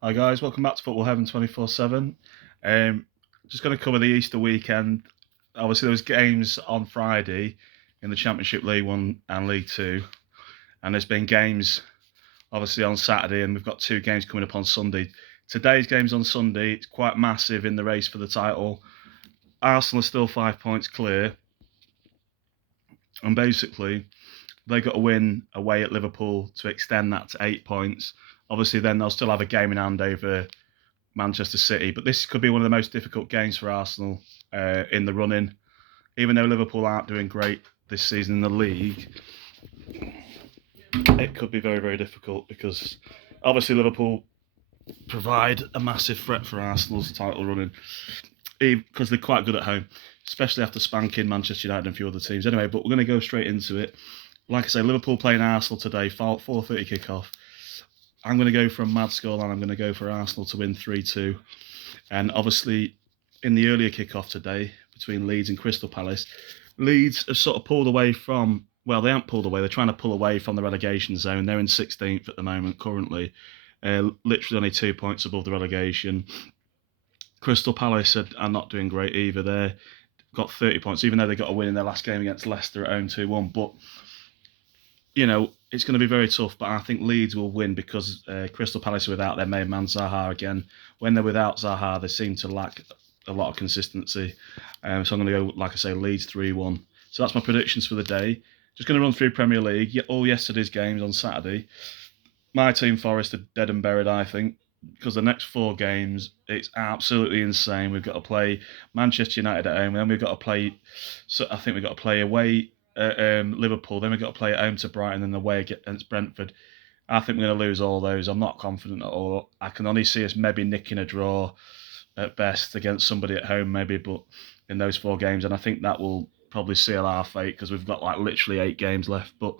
Hi guys, welcome back to Football Heaven 24/7. Um, just going to cover the Easter weekend. Obviously, there was games on Friday in the Championship League One and League Two, and there's been games obviously on Saturday, and we've got two games coming up on Sunday. Today's game's on Sunday. It's quite massive in the race for the title. Arsenal are still 5 points clear, and basically they got to win away at Liverpool to extend that to 8 points. Obviously, then they'll still have a game in hand over Manchester City. But this could be one of the most difficult games for Arsenal in the running. Even though Liverpool aren't doing great this season in the league, it could be very, very difficult because obviously Liverpool provide a massive threat for Arsenal's title running because they're quite good at home, especially after spanking Manchester United and a few other teams. Anyway, but we're going to go straight into it. Like I say, Liverpool playing Arsenal today, 4:30 kickoff. I'm going to go for a mad scoreline. I'm going to go for Arsenal to win 3-2. And obviously, in the earlier kickoff today between Leeds and Crystal Palace, Leeds have sort of pulled away from, well, they haven't pulled away, they're trying to pull away from the relegation zone. They're in 16th at the moment currently, literally only 2 points above the relegation. Crystal Palace are not doing great either. They've got 30 points, even though they got a win in their last game against Leicester at home 2-1. But, it's going to be very tough, but I think Leeds will win because Crystal Palace are without their main man, Zaha, again. When they're without Zaha, they seem to lack a lot of consistency. So I'm going to go, like I say, Leeds 3-1. So that's my predictions for the day. Just going to run through Premier League. All yesterday's games on Saturday. My team, Forest, are dead and buried, I think, because the next four games, it's absolutely insane. We've got to play Manchester United at home, and then we've got to play, so I think we've got to play away at Liverpool, then we've got to play at home to Brighton, and away against Brentford. I think we're going to lose all those. I'm not confident at all. I can only see us maybe nicking a draw at best against somebody at home, maybe, but in those four games, and I think that will probably seal our fate because we've got like literally 8 games left. But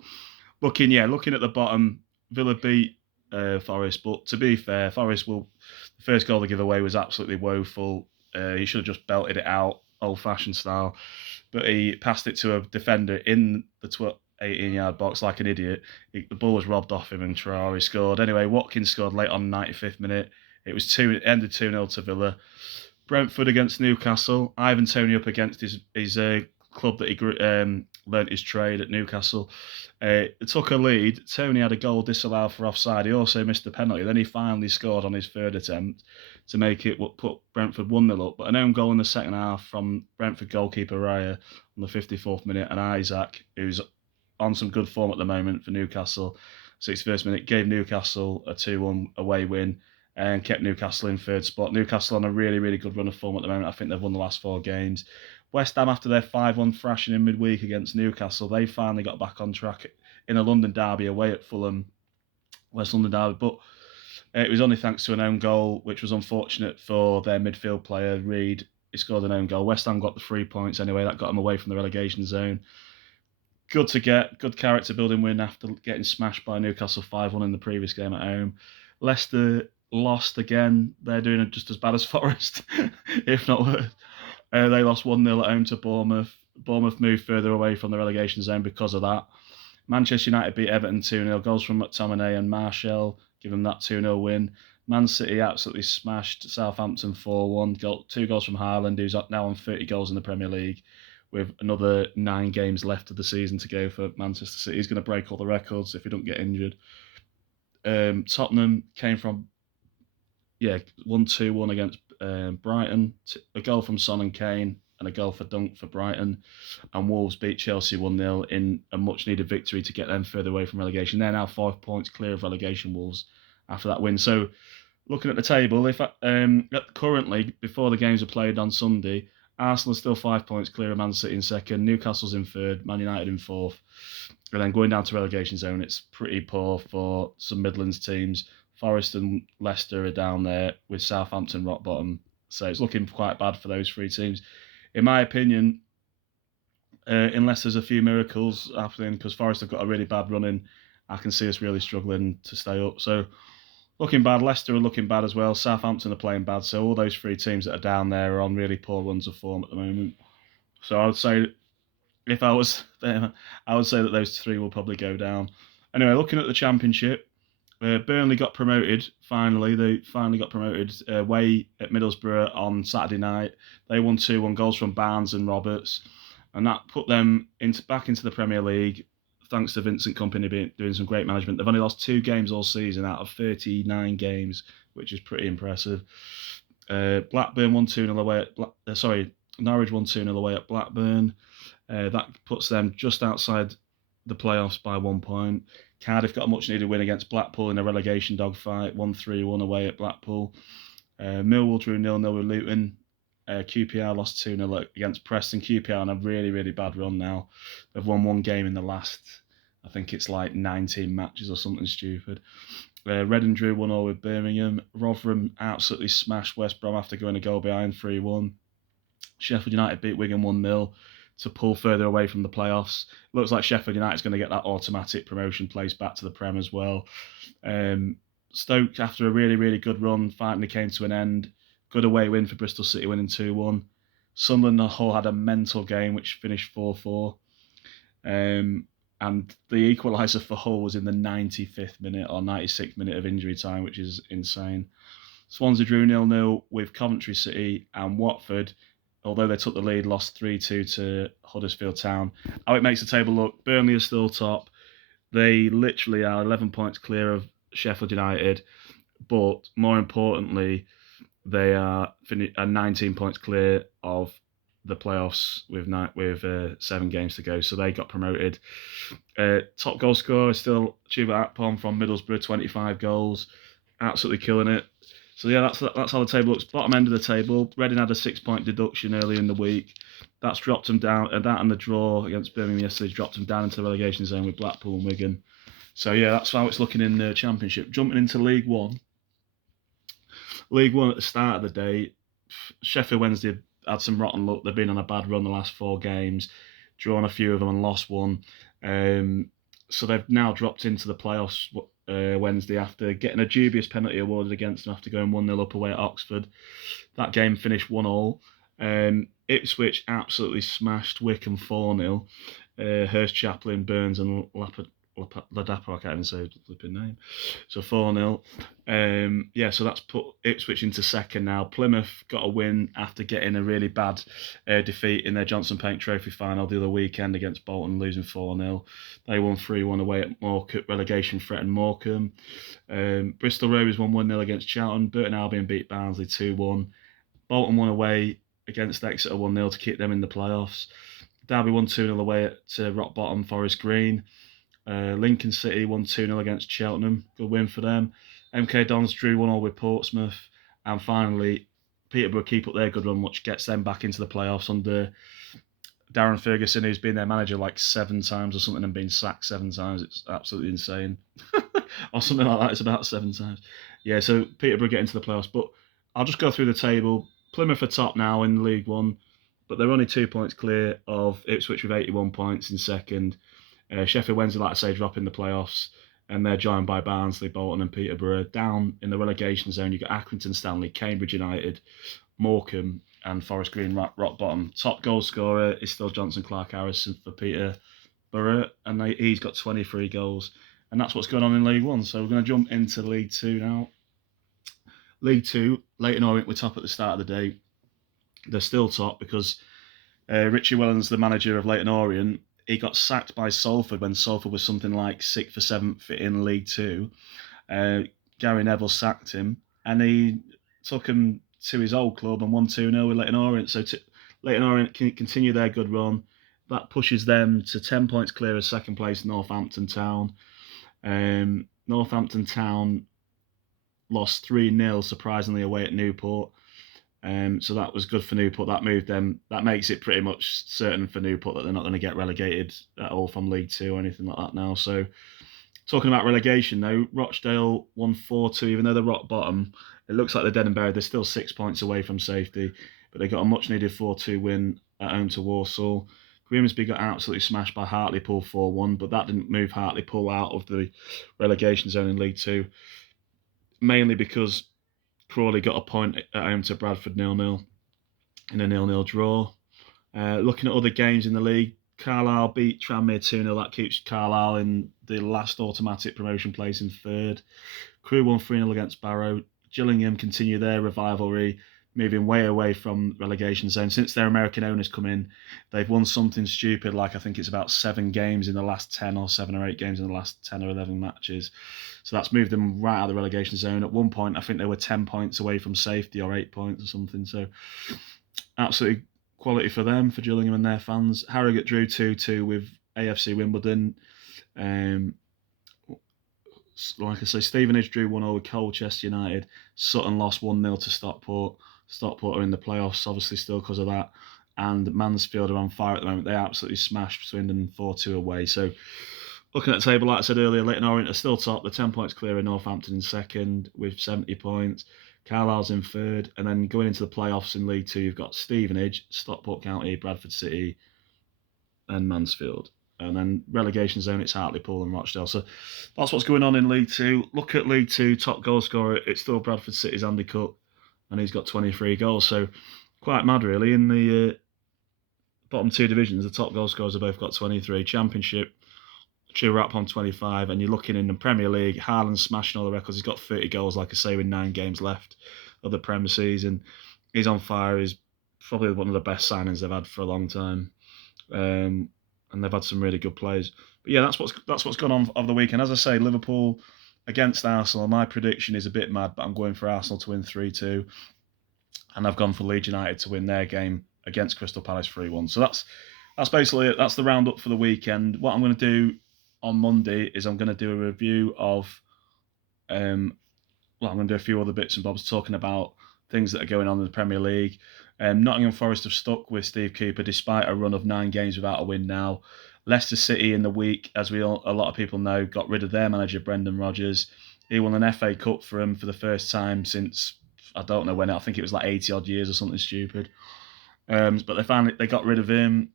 looking at the bottom, Villa beat Forest, but to be fair, the first goal they give away was absolutely woeful. He should have just belted it out, old-fashioned style, but he passed it to a defender in the 18-yard box like an idiot. The ball was robbed off him, and Traore scored. Anyway, Watkins scored late on 95th minute. It ended 2-0 to Villa. Brentford against Newcastle. Ivan Toney up against his club that he learnt his trade at Newcastle. It took a lead. Toney had a goal disallowed for offside. He also missed a penalty. Then he finally scored on his third attempt to make it what put Brentford 1-0 up. But an own goal in the second half from Brentford goalkeeper Raya on the 54th minute, and Isaac, who's on some good form at the moment for Newcastle, 61st minute, gave Newcastle a 2-1 away win and kept Newcastle in third spot. Newcastle on a really, really good run of form at the moment. I think they've won the last four games. West Ham, after their 5-1 thrashing in midweek against Newcastle, they finally got back on track in a London derby away at Fulham, West London derby. But it was only thanks to an own goal, which was unfortunate for their midfield player, Reed. He scored an own goal. West Ham got the 3 points anyway. That got them away from the relegation zone. Good to get, good character building win after getting smashed by Newcastle 5-1 in the previous game at home. Leicester lost again. They're doing it just as bad as Forest, if not worse. They lost 1-0 at home to Bournemouth. Bournemouth moved further away from the relegation zone because of that. Manchester United beat Everton 2-0. Goals from McTominay and Martial give them that 2-0 win. Man City absolutely smashed Southampton 4-1. 2 goals from Haaland, who's now on 30 goals in the Premier League, with another 9 games left of the season to go for Manchester City. He's going to break all the records if he don't get injured. Tottenham came from, won 2-1 against Brighton. A goal from Son and Kane and a goal for Dunk for Brighton. And Wolves beat Chelsea 1-0 in a much-needed victory to get them further away from relegation. They're now 5 points clear of relegation, Wolves, after that win. So, looking at the table, currently, before the games are played on Sunday, Arsenal is still 5 points clear of Man City in second, Newcastle's in third, Man United in fourth. And then going down to relegation zone, it's pretty poor for some Midlands teams. Forest and Leicester are down there with Southampton rock bottom. So it's looking quite bad for those three teams. In my opinion, unless there's a few miracles happening, because Forest have got a really bad run in, I can see us really struggling to stay up. So looking bad. Leicester are looking bad as well. Southampton are playing bad. So all those three teams that are down there are on really poor runs of form at the moment. So I would say, if I was them, I would say that those three will probably go down. Anyway, looking at the Championship, Burnley got promoted, finally. They finally got promoted away at Middlesbrough on Saturday night. They won 2-1 goals from Barnes and Roberts. And that put them back into the Premier League, thanks to Vincent Kompany doing some great management. They've only lost 2 games all season out of 39 games, which is pretty impressive. Blackburn won 2-0 away at Norwich won 2-0 away at Blackburn. That puts them just outside the playoffs by 1 point. Cardiff got a much needed win against Blackpool in a relegation dogfight, 1-3-1 away at Blackpool. Millwall drew 0-0 with Luton. QPR lost 2-0 against Preston. QPR on a really, really bad run now. They've won 1 game in the last, I think it's like 19 matches or something stupid. Reading drew 1-0 with Birmingham. Rotherham absolutely smashed West Brom after going a goal behind 3-1. Sheffield United beat Wigan 1-0 to pull further away from the playoffs. Looks like Sheffield United's going to get that automatic promotion place back to the Prem as well. Stoke, after a really, really good run, finally came to an end. Good away win for Bristol City, winning 2-1. Sunderland and Hull had a mental game, which finished 4-4. And the equaliser for Hull was in the 95th minute or 96th minute of injury time, which is insane. Swansea drew 0-0 with Coventry City, and Watford, although they took the lead, lost 3-2 to Huddersfield Town. How it makes the table look, Burnley are still top. They literally are 11 points clear of Sheffield United, but more importantly, they are 19 points clear of the playoffs with 7 games to go. So they got promoted. Top goal scorer is still Chuba Akpom from Middlesbrough, 25 goals. Absolutely killing it. So yeah, that's how the table looks. Bottom end of the table, Reading had a 6-point deduction earlier in the week. That's dropped them down, and that and the draw against Birmingham yesterday dropped them down into the relegation zone with Blackpool and Wigan. So yeah, that's how it's looking in the Championship. Jumping into League One. League One at the start of the day, Sheffield Wednesday had some rotten luck. They've been on a bad run the last 4 games, drawn a few of them and lost 1. So they've now dropped into the playoffs Wednesday after getting a dubious penalty awarded against them after going 1-0 up away at Oxford. That game finished 1-1. Ipswich absolutely smashed Wycombe 4-0. Hurst Chaplin, Burns and Ladapo, I can't even say the flipping name. So 4-0. So that's put Ipswich into second now. Plymouth got a win after getting a really bad defeat in their Johnson Paint Trophy final the other weekend against Bolton, losing 4-0. They won 3-1 away at Morecambe, relegation threatened Morecambe. Bristol Rovers won 1-0 against Charlton. Burton Albion beat Barnsley 2-1. Bolton won away against Exeter 1-0 to keep them in the playoffs. Derby won 2-0 away to rock bottom Forest Green. Lincoln City won 2-0 against Cheltenham. Good win for them. MK Dons drew 1-0 with Portsmouth. And finally, Peterborough keep up their good run, which gets them back into the playoffs under Darren Ferguson, who's been their manager like 7 times or something and been sacked 7 times. It's absolutely insane. Or something like that. It's about 7 times. Yeah, so Peterborough get into the playoffs. But I'll just go through the table. Plymouth are top now in League One, but they're only 2 points clear of Ipswich with 81 points in second. Sheffield Wednesday, like I say, drop in the playoffs, and they're joined by Barnsley, Bolton and Peterborough. Down in the relegation zone, you've got Accrington Stanley, Cambridge United, Morecambe and Forest Green rock bottom. Top goal scorer is still Johnson Clark-Harrison for Peterborough, and he's got 23 goals. And that's what's going on in League One. So we're going to jump into League Two now. League Two, Leyton Orient were top at the start of the day. They're still top because Richie Wellens, the manager of Leyton Orient, he got sacked by Salford when Salford was something like 6th or 7th in League Two. Gary Neville sacked him, and he took him to his old club and won 2-0 with Leyton Orient. So Leyton Orient can continue their good run. That pushes them to 10 points clear of second place Northampton Town. Northampton Town lost 3-0 surprisingly away at Newport. So that was good for Newport. That moved them. That makes it pretty much certain for Newport that they're not going to get relegated at all from League Two or anything like that now. So talking about relegation though, Rochdale won 4-2, even though they're rock bottom. It looks like they're dead and buried. They're still 6 points away from safety, but they got a much needed 4-2 win at home to Walsall. Grimsby got absolutely smashed by Hartlepool 4-1, but that didn't move Hartlepool out of the relegation zone in League Two, mainly because Crawley got a point at home to Bradford 0-0 in a 0-0 draw. Looking at other games in the league, Carlisle beat Tranmere 2-0. That keeps Carlisle in the last automatic promotion place in third. Crewe won 3-0 against Barrow. Gillingham continue their revivalry, moving way away from relegation zone. Since their American owners come in, they've won something stupid, like I think it's about 7 games in the last 10 or 7 or 8 games in the last 10 or 11 matches. So that's moved them right out of the relegation zone. At one point, I think they were 10 points away from safety or 8 points or something. So absolutely quality for them, for Gillingham and their fans. Harrogate drew 2-2 with AFC Wimbledon. Like I say, Stevenage drew 1-0 with Colchester United. Sutton lost 1-0 to Stockport. Stockport are in the playoffs, obviously, still because of that. And Mansfield are on fire at the moment. They absolutely smashed Swindon 4-2 away. So, looking at the table, like I said earlier, Leyton Orient are still top. They're 10 points clear of Northampton in second with 70 points. Carlisle's in third. And then going into the playoffs in League Two, you've got Stevenage, Stockport County, Bradford City, and Mansfield. And then relegation zone, it's Hartlepool and Rochdale. So that's what's going on in League Two. Look at League Two, top goal scorer, it's still Bradford City's Andy Cook, and he's got 23 goals. So quite mad, really. In the bottom 2 divisions, the top goal scorers have both got 23. Championship, Chilwell on 25, and you're looking in the Premier League, Haaland's smashing all the records. He's got 30 goals, like I say, with 9 games left of the Premier season. He's on fire. He's probably one of the best signings they've had for a long time. And they've had some really good players. But yeah, that's what's gone on over the weekend. As I say, Liverpool against Arsenal. My prediction is a bit mad, but I'm going for Arsenal to win 3-2, and I've gone for Leeds United to win their game against Crystal Palace 3-1. So that's basically it. That's the roundup for the weekend. What I'm going to do on Monday is I'm going to do a review of, I'm going to do a few other bits and bobs talking about things that are going on in the Premier League. Nottingham Forest have stuck with Steve Cooper despite a run of 9 games without a win now. Leicester City in the week, as a lot of people know, got rid of their manager, Brendan Rodgers. He won an FA Cup for them for the first time since, I don't know when, I think it was like 80 odd years or something stupid. But they got rid of him.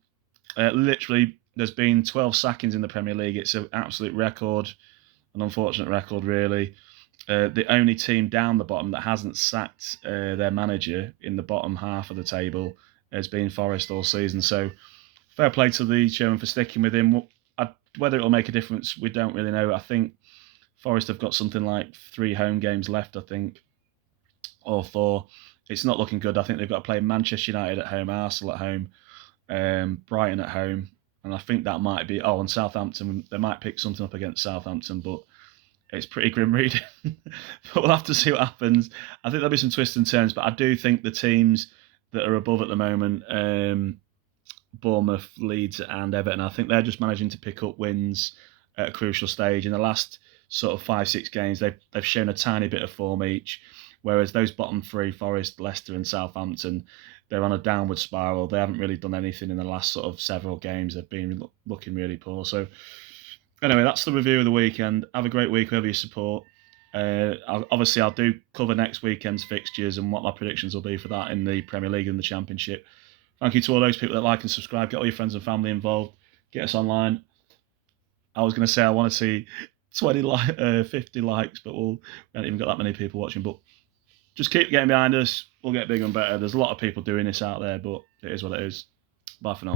Literally, there's been 12 sackings in the Premier League. It's an absolute record, an unfortunate record, really. The only team down the bottom that hasn't sacked their manager in the bottom half of the table has been Forest all season. So fair play to the chairman for sticking with him. Whether it'll make a difference, we don't really know. I think Forest have got something like 3 home games left, I think, or 4. It's not looking good. I think they've got to play Manchester United at home, Arsenal at home, Brighton at home, and I think that might be... and Southampton. They might pick something up against Southampton, but it's pretty grim reading. But we'll have to see what happens. I think there'll be some twists and turns, but I do think the teams that are above at the moment, Bournemouth, Leeds and Everton, I think they're just managing to pick up wins at a crucial stage. In the last sort of 5-6 games, they've shown a tiny bit of form each, whereas those bottom 3, Forest, Leicester and Southampton, they're on a downward spiral. They haven't really done anything in the last sort of several games. They've been looking really poor. So anyway, that's the review of the weekend. Have a great week, whoever you support. I'll do cover next weekend's fixtures and what my predictions will be for that in the Premier League and the Championship. Thank you to all those people that like and subscribe. Get all your friends and family involved. Get us online. I was going to say I want to see 50 likes, but we haven't even got that many people watching. But just keep getting behind us. We'll get bigger and better. There's a lot of people doing this out there, but it is what it is. Bye for now.